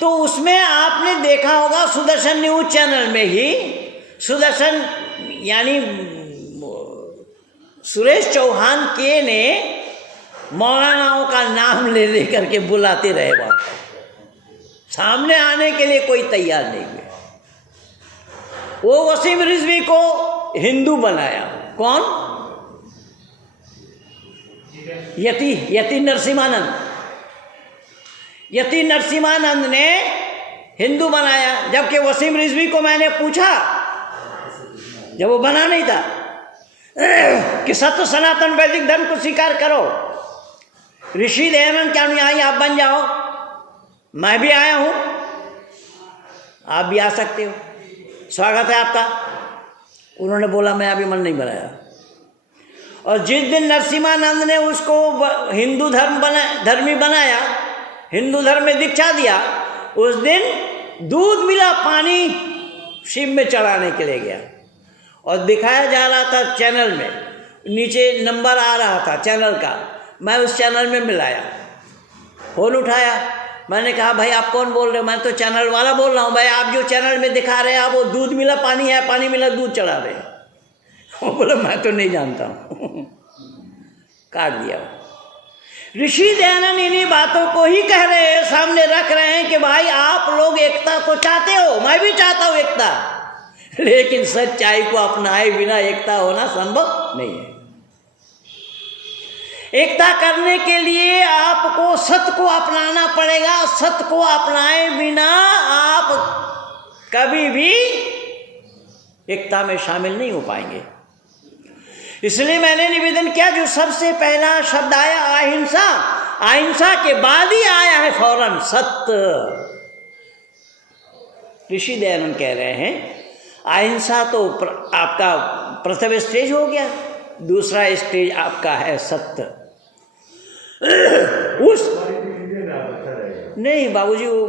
तो उसमें आपने देखा होगा सुदर्शन न्यूज चैनल में ही सुदर्शन यानी सुरेश चौहान के ने मौलानाओं का नाम ले ले करके बुलाते रहे। वहाँ सामने आने के लिए कोई तैयार नहीं हुए। वो वसीम रिजवी को हिंदू बनाया। कौन? यति नरसिम्हानंद। यति नरसिम्हानंद ने हिंदू बनाया, जबकि वसीम रिजवी को मैंने पूछा जब वो बना नहीं था कि सत्य सनातन वैदिक धर्म को स्वीकार करो, ऋषि दयानंद के अनुयायी आप बन जाओ। मैं भी आया हूँ, आप भी आ सकते हो, स्वागत है आपका। उन्होंने बोला मैं अभी मन नहीं बनाया। और जिस दिन नरसिम्हानंद ने उसको हिंदू धर्मी बनाया, हिंदू धर्म में दीक्षा दिया, उस दिन दूध मिला पानी शिव में चढ़ाने के लिए गया और दिखाया जा रहा था चैनल में, नीचे नंबर आ रहा था चैनल का। मैं उस चैनल में मिलाया, फोन उठाया, मैंने कहा भाई आप कौन बोल रहे हो? मैं तो चैनल वाला बोल रहा हूँ। भाई आप जो चैनल में दिखा रहे हैं आप वो दूध मिला पानी है, पानी मिला दूध चढ़ा रहे हैं। वो बोला मैं तो नहीं जानता हूँ। काट दिया। ऋषि दयानंद इन्हीं बातों को ही कह रहे हैं, सामने रख रहे हैं कि भाई आप लोग एकता तो चाहते हो, मैं भी चाहता हूँ एकता, लेकिन सच्चाई को अपनाए बिना एकता होना संभव नहीं है। एकता करने के लिए आपको सत्य को अपनाना पड़ेगा। सत्य को अपनाए बिना आप कभी भी एकता में शामिल नहीं हो पाएंगे। इसलिए मैंने निवेदन किया, जो सबसे पहला शब्द आया अहिंसा, अहिंसा के बाद ही आया है फौरन सत्य। ऋषि दयानंद कह रहे हैं अहिंसा तो आपका प्रथम स्टेज हो गया, दूसरा स्टेज आपका है सत्य। उस नहीं बाबूजी, वो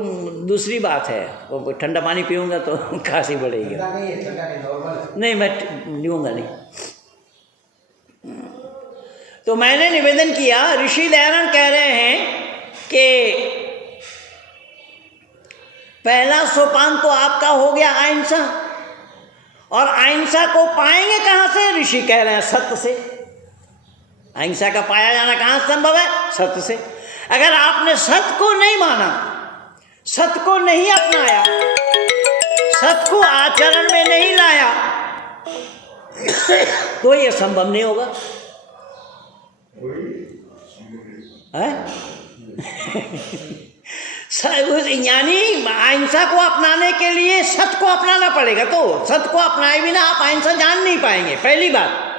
दूसरी बात है। वो ठंडा पानी पीऊंगा तो खांसी बढ़ेगी। नहीं मैं लूँगा नहीं। तो मैंने निवेदन किया, ऋषि दयानंद कह रहे हैं कि पहला सोपान तो आपका हो गया अहिंसा, और अहिंसा को पाएंगे कहाँ से? ऋषि कह रहे हैं सत्य से। अहिंसा का पाया जाना कहाँ संभव है? सत्य से। अगर आपने सत्य को नहीं माना, सत्य को नहीं अपनाया, सत्य को आचरण में नहीं लाया, तो यह संभव नहीं होगा। यानी अहिंसा को अपनाने के लिए सत्य को अपनाना पड़ेगा। तो सत्य को अपनाए बिना आप अहिंसा जान नहीं पाएंगे। पहली बात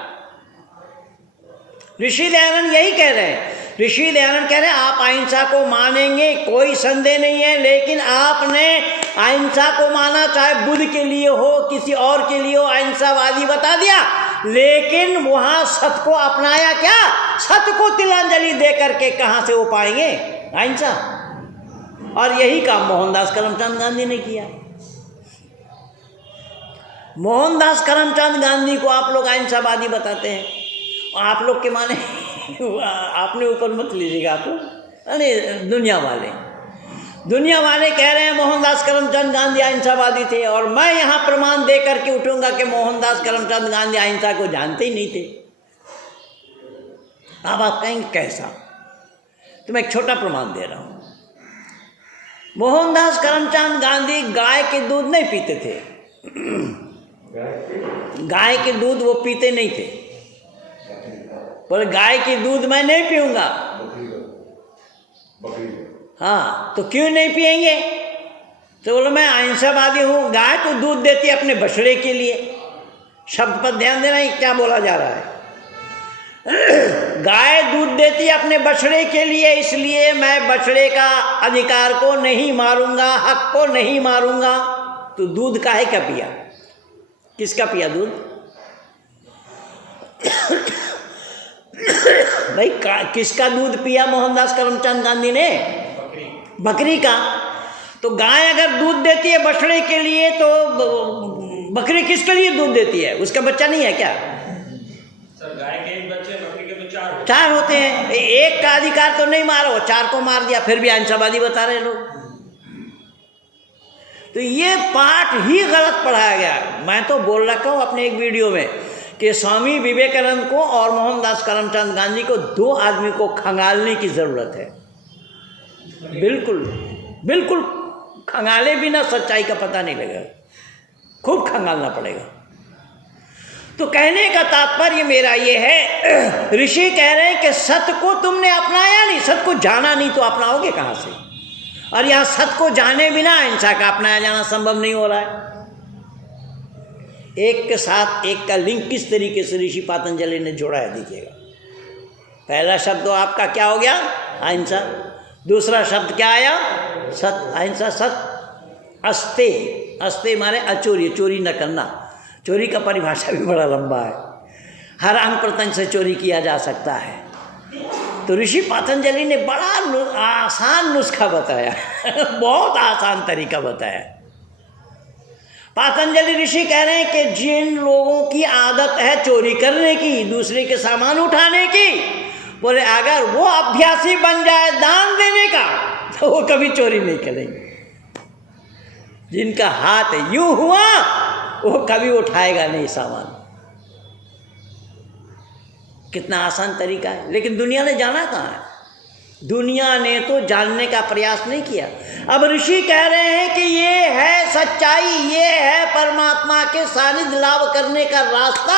ऋषि दयानंद यही कह रहे हैं। ऋषि दयानंद कह रहे हैं आप अहिंसा को मानेंगे, कोई संदेह नहीं है, लेकिन आपने अहिंसा को माना, चाहे बुद्ध के लिए हो, किसी और के लिए हो, अहिंसावादी बता दिया, लेकिन वहां सत्य को अपनाया क्या? सत्य को तिलांजलि दे करके कहां से हो पाएंगे अहिंसा? और यही काम मोहनदास करमचंद गांधी ने किया। मोहनदास करमचंद गांधी को आप लोग अहिंसावादी बताते हैं, और आप लोग के माने आपने ऊपर मत लीजिएगा, आपको अरे दुनिया वाले कह रहे हैं मोहनदास करमचंद गांधी अहिंसावादी थे, और मैं यहाँ प्रमाण दे करके उठूंगा कि मोहनदास करमचंद गांधी अहिंसा को जानते ही नहीं थे। अब आप कहेंगे कैसा? तो मैं एक छोटा प्रमाण दे रहा हूँ। मोहनदास करमचंद गांधी गाय के दूध नहीं पीते थे, गाय के दूध वो पीते नहीं थे। बोले गाय के दूध मैं नहीं पीऊंगा। हाँ, तो क्यों नहीं पिएंगे? तो बोले मैं अहिंसावादी हूँ। गाय तो दूध देती है अपने बछड़े के लिए। शब्द पर ध्यान देना, क्या बोला जा रहा है। गाय दूध देती है अपने बछड़े के लिए, इसलिए मैं बछड़े का अधिकार को नहीं मारूंगा, हक को नहीं मारूंगा। तो दूध काहे का पिया? किसका पिया दूध? भाई किसका दूध पिया मोहनदास करमचंद गांधी ने? बकरी का। तो गाय अगर दूध देती है बछड़े के लिए, तो बकरी किसके लिए दूध देती है? उसका बच्चा नहीं है क्या? सर गाय के एक बच्चे, बकरी के तो चार होते हैं। एक का अधिकार तो नहीं मारा, वो चार को मार दिया, फिर भी अहिंसावादी बता रहे लोग। तो ये पाठ ही गलत पढ़ाया गया। मैं तो बोल रखा हूँ अपने एक वीडियो में कि स्वामी विवेकानंद को और मोहनदास करमचंद गांधी को, दो आदमी को खंगालने की ज़रूरत है। बिल्कुल खंगाले बिना सच्चाई का पता नहीं लगेगा, खूब खंगालना पड़ेगा। तो कहने का तात्पर्य मेरा ये है, ऋषि कह रहे हैं कि सत्य को तुमने अपनाया नहीं, सत्य को जाना नहीं, तो अपनाओगे कहाँ से? और यहाँ सत्य को जाने बिना अहिंसा का अपनाया जाना संभव नहीं हो रहा है। एक के साथ एक का लिंक किस तरीके से ऋषि पतंजलि ने जोड़ा है, देखिएगा। पहला शब्द तो आपका क्या हो गया? अहिंसा। दूसरा शब्द क्या आया? सत्य। अहिंसा सत्य। अस्ते, अस्ते माने अचोरी, चोरी न करना। चोरी का परिभाषा भी बड़ा लंबा है, हर अंग प्रत्यंग से चोरी किया जा सकता है। तो ऋषि पतंजलि ने बड़ा आसान नुस्खा बताया बहुत आसान तरीका बताया। पतंजलि ऋषि कह रहे हैं कि जिन लोगों की आदत है चोरी करने की, दूसरे के सामान उठाने की, बोले अगर वो अभ्यासी बन जाए दान देने का, तो वो कभी चोरी नहीं करेंगे। जिनका हाथ यूं हुआ, वो कभी उठाएगा नहीं सामान। कितना आसान तरीका है, लेकिन दुनिया ने जाना कहाँ है? दुनिया ने तो जानने का प्रयास नहीं किया। अब ऋषि कह रहे हैं कि ये है सच्चाई, ये है परमात्मा के सानिध्य लाभ करने का रास्ता।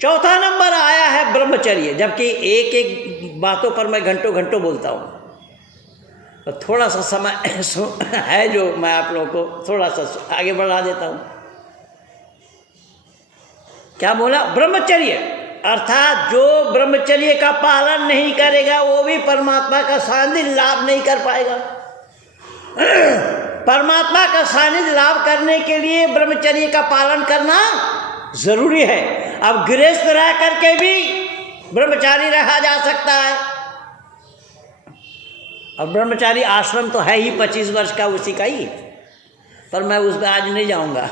चौथा नंबर आया है ब्रह्मचर्य, जबकि एक एक बातों पर मैं घंटों घंटों बोलता हूँ, तो थोड़ा सा समय है जो मैं आप लोगों को थोड़ा सा आगे बढ़ा देता हूँ। क्या बोला? ब्रह्मचर्य, अर्थात जो ब्रह्मचर्य का पालन नहीं करेगा वो भी परमात्मा का सानिध्य लाभ नहीं कर पाएगा। परमात्मा का सानिध्य लाभ करने के लिए ब्रह्मचर्य का पालन करना जरूरी है। अब गृहस्थ रह करके भी ब्रह्मचारी रहा जा सकता है। और ब्रह्मचारी आश्रम तो है ही 25 वर्ष का, उसी का ही, पर मैं उस पर आज नहीं जाऊंगा।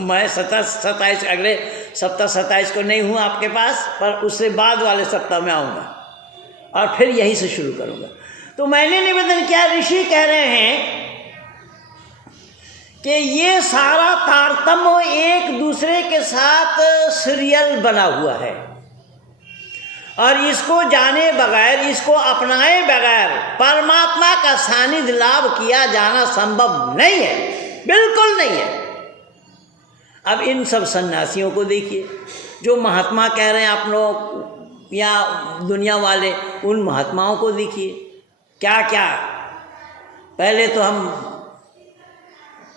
मैं 27 अगले सप्ताह 27 को नहीं हूँ आपके पास, पर उससे बाद वाले सप्ताह में आऊँगा और फिर यहीं से शुरू करूँगा। तो मैंने निवेदन किया, ऋषि कह रहे हैं कि ये सारा तारतम्य एक दूसरे के साथ सीरियल बना हुआ है, और इसको जाने बगैर, इसको अपनाए बगैर परमात्मा का सानिध्य लाभ किया जाना संभव नहीं है, बिल्कुल नहीं है। अब इन सब सन्यासियों को देखिए, जो महात्मा कह रहे हैं आप लोग या दुनिया वाले, उन महात्माओं को देखिए क्या क्या। पहले तो हम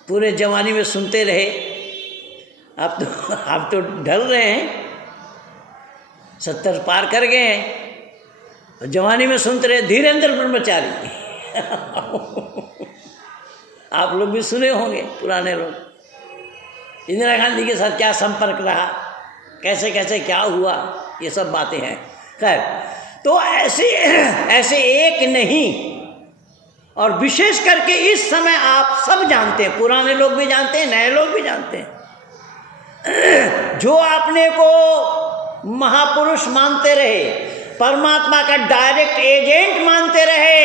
पूरे जवानी में सुनते रहे, अब तो ढल रहे हैं। 70 पार कर गए हैं। जवानी में सुनते रहे धीरेन्द्र ब्रह्मचारी। आप लोग भी सुने होंगे, पुराने लोग। इंदिरा गांधी के साथ क्या संपर्क रहा, कैसे कैसे क्या हुआ, ये सब बातें हैं। खैर, तो ऐसे एक नहीं, और विशेष करके इस समय आप सब जानते हैं, पुराने लोग भी जानते हैं, नए लोग भी जानते हैं, जो अपने को महापुरुष मानते रहे, परमात्मा का डायरेक्ट एजेंट मानते रहे,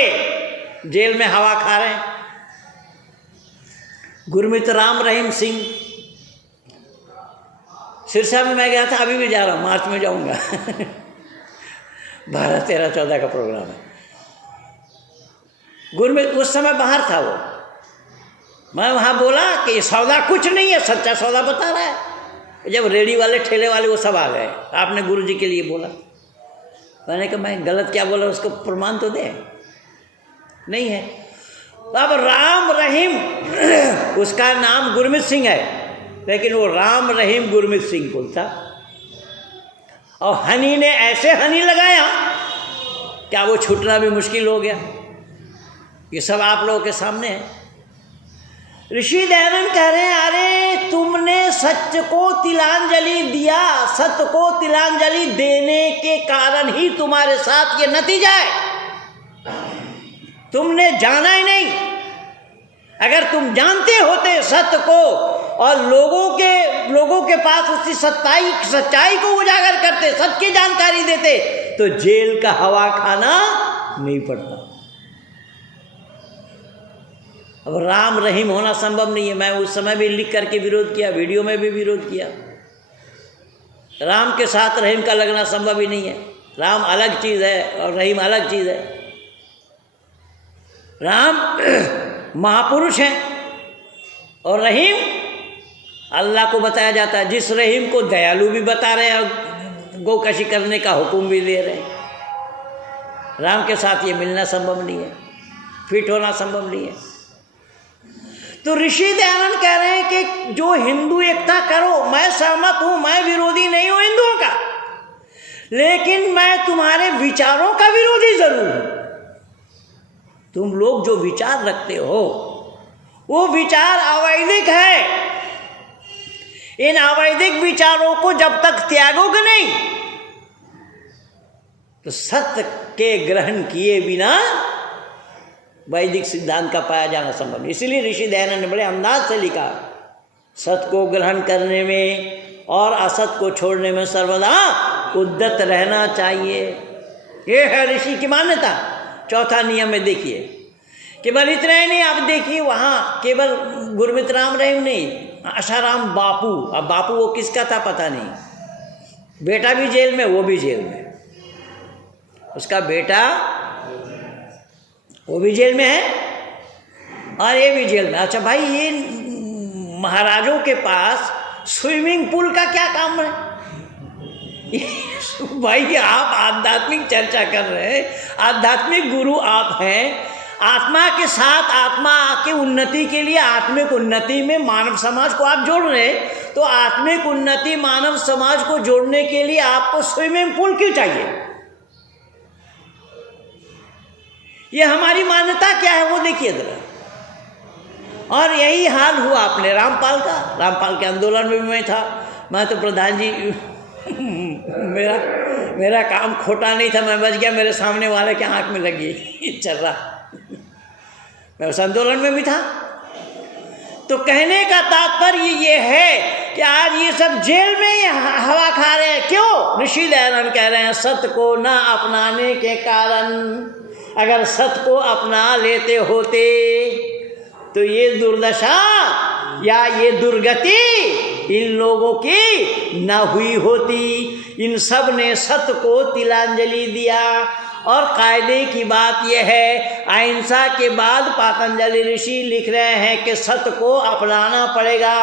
जेल में हवा खा रहे हैं। गुरमीत राम रहीम सिंह, सिरसा में मैं गया था, अभी भी जा रहा हूँ, मार्च में जाऊँगा। 12, 13, 14 का प्रोग्राम है। गुरमीत उस समय बाहर था वो। मैं वहाँ बोला कि सौदा कुछ नहीं है, सच्चा सौदा बता रहा है। जब रेडी वाले ठेले वाले वो सब आ गए, आपने गुरु जी के लिए बोला। मैंने कहा मैं गलत क्या बोला, उसको प्रमाण तो दे। नहीं है। अब राम रहीम, उसका नाम गुरमीत सिंह है, लेकिन वो राम रहीम गुरमीत सिंह बोलता। और हनी ने ऐसे हनी लगाया क्या वो छूटना भी मुश्किल हो गया। ये सब आप लोगों के सामने है। ऋषि दयानंद कह रहे हैं, अरे तुमने सत्य को तिलांजलि दिया, सत्य को तिलांजलि देने के कारण ही तुम्हारे साथ ये नतीजा है। तुमने जाना ही नहीं। अगर तुम जानते होते सत्य को और लोगों के पास उसकी सच्चाई को उजागर करते, सत्य की जानकारी देते, तो जेल का हवा खाना नहीं पड़ता। अब राम रहीम होना संभव नहीं है। मैं उस समय भी लिख करके विरोध किया, वीडियो में भी विरोध किया। राम के साथ रहीम का लगना संभव ही नहीं है। राम अलग चीज़ है और रहीम अलग चीज़ है। राम महापुरुष हैं और रहीम अल्लाह को बताया जाता है। जिस रहीम को दयालु भी बता रहे हैं और गोकशी करने का हुक्म भी दे रहे हैं, राम के साथ ये मिलना संभव नहीं है, फिट होना संभव नहीं है। तो ऋषि दयानंद कह रहे हैं कि जो हिंदू एकता करो, मैं सहमत हूं, मैं विरोधी नहीं हूं हिंदुओं का, लेकिन मैं तुम्हारे विचारों का विरोधी जरूर हूं। तुम लोग जो विचार रखते हो वो विचार अवैधिक है। इन अवैधिक विचारों को जब तक त्यागोगे नहीं तो सत्य के ग्रहण किए बिना वैदिक सिद्धांत का पाया जाना संभव नहीं। इसीलिए ऋषि दयानंद ने बड़े अंदाज से लिखा, सत्य को ग्रहण करने में और असत को छोड़ने में सर्वदा उद्यत रहना चाहिए। ये है ऋषि की मान्यता। चौथा नियम में देखिए, केवल इतना ही नहीं, आप देखिए वहाँ केवल गुरमीत राम रहीम नहीं, आशाराम बापू। अब बापू वो किसका था पता नहीं, बेटा भी जेल में, वो भी जेल में, उसका बेटा वो भी जेल में है और ये भी जेल में। अच्छा भाई, ये महाराजों के पास स्विमिंग पूल का क्या काम है? भाई आप आध्यात्मिक चर्चा कर रहे हैं, आध्यात्मिक गुरु आप हैं। आत्मा के साथ आत्मा के उन्नति के लिए, आत्मिक उन्नति में मानव समाज को आप जोड़ रहे हैं, तो आत्मिक उन्नति मानव समाज को जोड़ने के लिए आपको स्विमिंग पूल क्यों चाहिए? ये हमारी मान्यता क्या है वो देखिए जरा। और यही हाल हुआ अपने रामपाल का। रामपाल के आंदोलन में भी मैं था। मैं तो प्रधान जी मेरा काम खोटा नहीं था, मैं बच गया, मेरे सामने वाले के आंख में लगी चल रहा। मैं उस आंदोलन में भी था। तो कहने का तात्पर्य ये है कि आज ये सब जेल में ही हवा खा रहे हैं। क्यों? ऋषि दयानंद कह रहे हैं, सत्य को न अपनाने के कारण। अगर सत्य को अपना लेते होते तो ये दुर्दशा या ये दुर्गति इन लोगों की न हुई होती। इन सब ने सत्य को तिलांजलि दिया। और कायदे की बात यह है, अहिंसा के बाद पतंजलि ऋषि लिख रहे हैं कि सत्य को अपनाना पड़ेगा,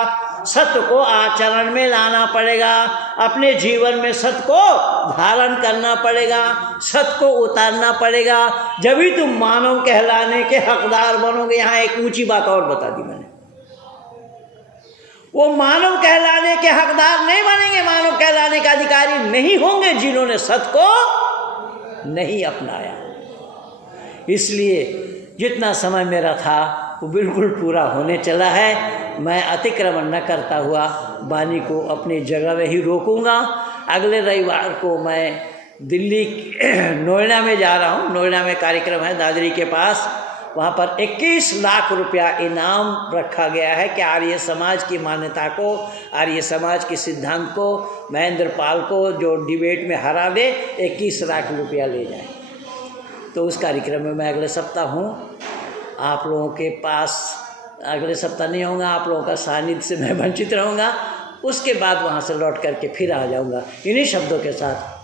सत्य को आचरण में लाना पड़ेगा, अपने जीवन में सत्य को धारण करना पड़ेगा, सत्य को उतारना पड़ेगा, जब ही तुम मानव कहलाने के हकदार बनोगे। यहाँ एक ऊंची बात और बता दी मैंने, वो मानव कहलाने के हकदार नहीं बनेंगे, मानव कहलाने का अधिकारी नहीं होंगे जिन्होंने सत्य को नहीं अपनाया। इसलिए जितना समय मेरा था वो बिल्कुल पूरा होने चला है। मैं अतिक्रमण न करता हुआ वाणी को अपनी जगह में ही रोकूंगा। अगले रविवार को मैं दिल्ली नोएडा में जा रहा हूँ। नोएडा में कार्यक्रम है दादरी के पास, वहाँ पर 21 लाख रुपया इनाम रखा गया है कि आर्य समाज की मान्यता को, आर्य समाज के सिद्धांत को, महेंद्र पाल को जो डिबेट में हरा दे 21 लाख रुपया ले जाए। तो उस कार्यक्रम में मैं अगले सप्ताह हूँ आप लोगों के पास। अगले सप्ताह नहीं होगा, आप लोगों का सानिध्य से मैं वंचित रहूँगा। उसके बाद वहाँ से लौट करके फिर आ जाऊँगा। इन्हीं शब्दों के साथ